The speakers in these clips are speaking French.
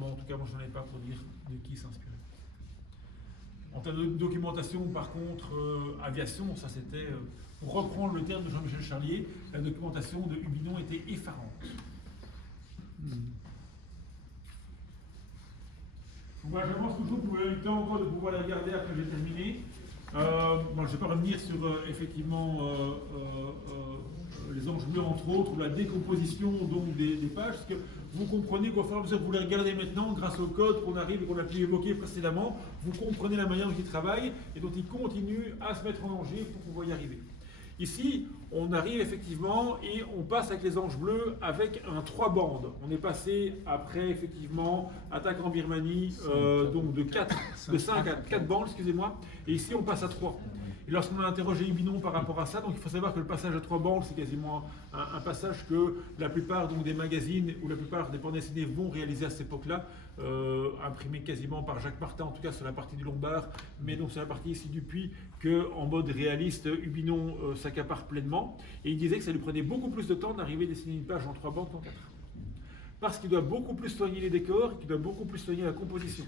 En tout cas, moi je n'en ai pas pour dire de qui s'inspirer. En termes de documentation, par contre, aviation, ça c'était, pour reprendre le terme de Jean-Michel Charlier, la documentation de Hubinon était effarante. Voilà, j'avance toujours, vous avez le temps encore de pouvoir la regarder après que j'ai terminé. Bon, je ne vais pas revenir sur effectivement les anges bleus entre autres, ou la décomposition donc, des pages, parce que vous comprenez qu'au fur et à mesure que vous les regardez maintenant, grâce au code qu'on arrive et qu'on a pu évoquer précédemment, vous comprenez la manière dont ils travaillent et dont ils continuent à se mettre en danger pour pouvoir y arriver. Ici, on arrive effectivement et on passe avec les anges bleus avec un 3 bandes. On est passé après effectivement attaque en Birmanie donc de 5 à 4 bandes, excusez-moi, et ici on passe à 3. Et lorsqu'on a interrogé Hubinon par rapport à ça, donc il faut savoir que le passage à 3 bandes, c'est quasiment un passage que la plupart donc, des magazines ou la plupart des bandes dessinées vont réaliser à cette époque-là, imprimé quasiment par Jacques Martin, en tout cas sur la partie du Lombard, mais donc sur la partie ici du Puy, qu'en mode réaliste, Hubinon s'accapare pleinement. Et il disait que ça lui prenait beaucoup plus de temps d'arriver à dessiner une page en 3 bandes qu'en 4. Parce qu'il doit beaucoup plus soigner les décors, qu'il doit beaucoup plus soigner la composition.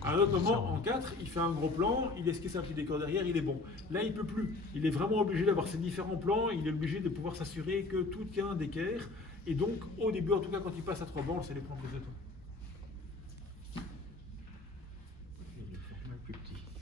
À un autre moment, en 4, il fait un gros plan, il esquisse un petit décor derrière, il est bon. Là, il ne peut plus. Il est vraiment obligé d'avoir ces différents plans, il est obligé de pouvoir s'assurer que tout tient d'équerre. Et donc, au début, en tout cas, quand il passe à 3 bandes, ça lui prend plus de temps.